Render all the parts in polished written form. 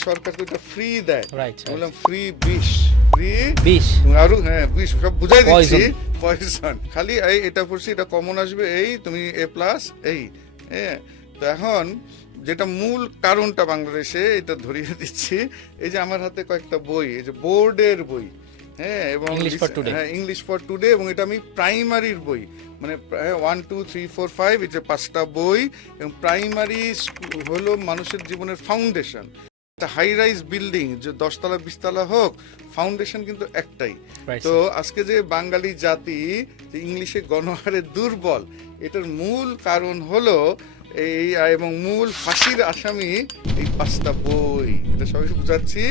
সরকার তো এটা ফ্রি দেয়, রাইট বললাম ফ্রি বিষ, ফ্রি বিষ আরো হ্যাঁ বিষ সব বুঝাই দিচ্ছি, Poison. পয়জন খালি এই এটা পড়ছি, এটা কমন আসবে, এই তুমি এ প্লাস এই হ্যাঁ। তো এখন যেটা মূল কারণটা বাংলাদেশে এটা ধরিয়ে দিচ্ছি, এই যে আমার হাতে কয়েকটা বই, এই যে বোর্ডের বই, হ্যাঁ, এবং English for today. হ্যাঁ ইংলিশ ফর টুডে, এবং এটা আমি প্রাইমারির বই, মানে 1 2 3 4 5 এই যে 5টা বই, এবং প্রাইমারি হলো মানুষের জীবনের ফাউন্ডেশন। একটা হাই রাইজ বিল্ডিং যে 10তলা 20তলা হোক, ফাউন্ডেশন কিন্তু একটাই। Right, তো আজকে যে বাঙালি জাতি যে ইংলিশে গণহারে দুর্বল, এটার মূল কারণ হলো এই, এবং মূল ফাঁসির আসামি এই 5টা বই। এটা সবাই বুঝাচ্ছি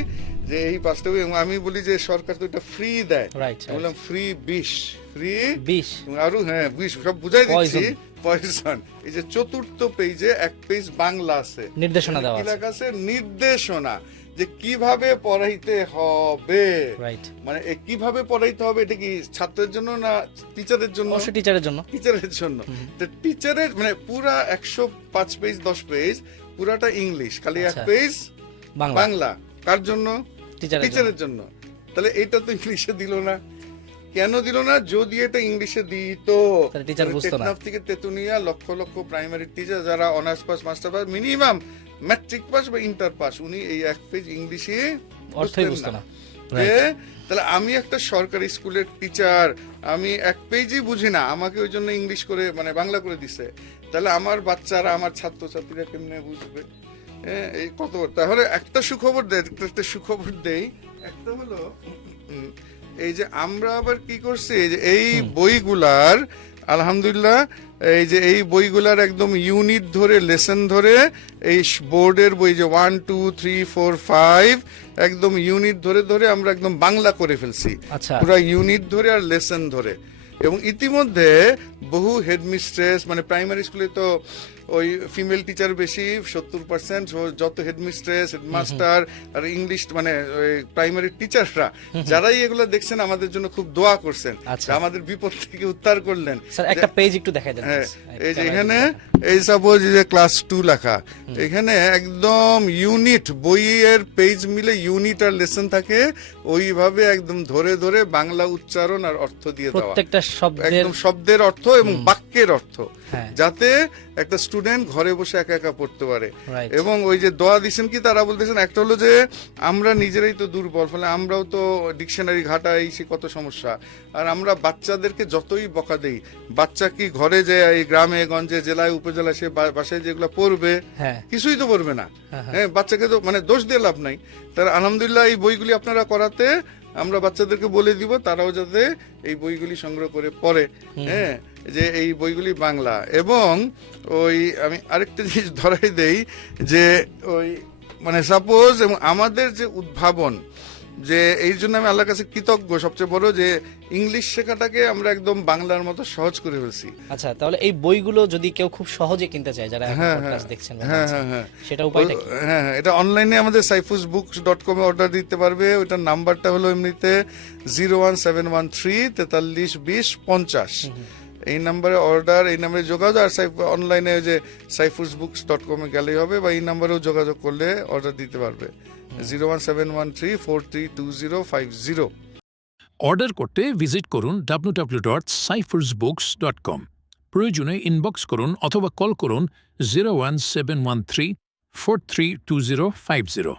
যে এই 5টা বই, এবং আমি বলি যে সরকার তো এটা ফ্রি দেয়, রাইট বললাম ফ্রি বিষ, ফ্রি বিষ আরো হ্যাঁ বিষ সব বুঝাই দিচ্ছি, Poison. পয়জন। এই যে চতুর্থ পেজে এক পেজ বাংলা আছে, নির্দেশনা দেওয়া কি আছে লেখা আছে? নির্দেশনা, যে কিভাবে পড়াইতে হবে, রাইট মানে কিভাবে পড়াইতে হবে, এটা কি ছাত্রের জন্য না টিচারের জন্য? অবশ্যই টিচারের জন্য টিচারের জন্য। তো টিচারের মানে পুরা 105 পেজ 10 পেজ পুরাটা ইংলিশ, খালি এক আচ্ছা। পেজ বাংলা বাংলা। কার জন্য? টিচারের জন্য টিচারের জন্য। তাহলে এটা তো ইংলিশে দিল না, কেন দিল না? যদি এটা ইংলিশে দিত, তাহলে টিচার বুঝতো না। টেকনাফ থেকে তেতুনিয়া লক্ষ লক্ষ প্রাইমারি টিচার যারা honours pass, master pass, minimum matric pass বা ইন্টার পাস, উনি এই এক পেজ ইংলিশে অর্থই বুঝতেন বুঝতো না। না যে রাইট তাহলে আমি একটা সরকারি স্কুলের টিচার, আমি এক পেজই বুঝি না, আমাকে ওই জন্য ইংলিশ করে মানে বাংলা করে দিছে, তাহলে আমার বাচ্চারা, আমার ছাত্রছাত্রীরা কেমনে বুঝবে? হ্যাঁ, এই কত। তাহলে একটা সুখবর দেয়, একটা সুখবর দেই, একটা হলো এই যে আমরা আবার কি করছি, এই যে এই বইগুলার আলহামদুলিল্লাহ, এই যে এই বইগুলার একদম ইউনিট ধরে, লেসন ধরে, এই বোর্ডের বই যে 1 2 3 4 5 একদম ইউনিট ধরে ধরে আমরা একদম বাংলা করে ফেলছি, আচ্ছা পুরো ইউনিট ধরে আর লেসন ধরে। এবং ইতিমধ্যে বহু হেডমিস্ট্রেস, মানে প্রাইমারি স্কুলে তো ওই ফিমেল টিচার বেশি 70%, যত হেডমিস্ট্রেস, হেডমাস্টার আর ইংলিশ মানে ওই প্রাইমারি টিচাররা যারাই এগুলো দেখছেন আমাদের জন্য খুব দোয়া করছেন, আচ্ছা। আমাদের বিপদ থেকে উদ্ধার করলেন। স্যার একটা পেজ একটু দেখাই দেন হ্যাঁ, please। এই যে এখানে এই সাপোজ যে ক্লাস 2 লেখা, এখানে একদম ইউনিট, বইয়ের পেজ মিলে ইউনিট আর লেসন থাকে, ওইভাবে একদম ধরে ধরে বাংলা উচ্চারণ আর অর্থ দিয়ে দেওয়া, প্রত্যেকটা শব্দের একদম শব্দের অর্থ এবং বাক্যের অর্থ, হ্যাঁ যাতে একটা স্টুডেন্ট ঘরে বসে একা একা পড়তে পারে। রাইট এবং ওই যে দোয়া দিচ্ছেন কি, তারা বলতেছেন একটা হলো যে আমরা নিজেরাই তো দুর্বল, ফলে আমরাও তো ডিকশনারি ঘাটাই, সে কত সমস্যা। আর আমরা বাচ্চাদেরকে যতই বকা দেই, বাচ্চা কি ঘরে যায় এই গ্রামে গঞ্জে জেলায় উপজেলায় সে বাসায় যেগুলো পড়বে, হ্যাঁ কিছুই তো পড়বে না। হ্যাঁ, হ্যাঁ। হ্যাঁ, বাচ্চাকে তো মানে দোষ দিয়ে লাভ নাই। তার আলহামদুলিল্লাহ এই বইগুলি আপনারা করাতে আমরা বাচ্চাদেরকে বলে দিব, তারাও যাতে এই বইগুলি সংগ্রহ করে পড়ে, হ্যাঁ, যে এই বইগুলি বাংলা। এবং ওই আমি আরেকটা জিনিস ধরাই দেই, যে ওই মানে সাপোজ, এবং আমাদের যে উদ্ভাবন, যে এই জন্য আমি আল্লাহর কাছে কৃতজ্ঞ সবচেয়ে বড়, যে ইংলিশ শেখাটাকে আমরা একদম বাংলার মতো সহজ করে ফেলছি। আচ্ছা, তাহলে এই বইগুলো যদি কেউ খুব সহজে কিনতে চায়, যারা এখন হ্যাঁ, পডকাস্ট দেখছেন বা হ্যাঁ, জানছেন, হ্যাঁ, সেটা উপায়টা কি? হ্যাঁ, এটা অনলাইনে আমাদের saifusbooks.com এ অর্ডার দিতে পারবে। ওটার নাম্বারটা হলো এমনিতে 01713 43 20 50। এই নাম্বারে অর্ডার, এই নাম্বারে যোগাযোগ, আর অনলাইনে যে saifusbooks.com এ গেলেই হবে, বা এই নাম্বারেও যোগাযোগ করলে অর্ডার দিতে পারবে, 01713 432050। অর্ডার করতে ভিজিট করুন www.cyphersbooks.com। প্রয়োজনে ইনবক্স করুন অথবা কল করুন 01713 432050।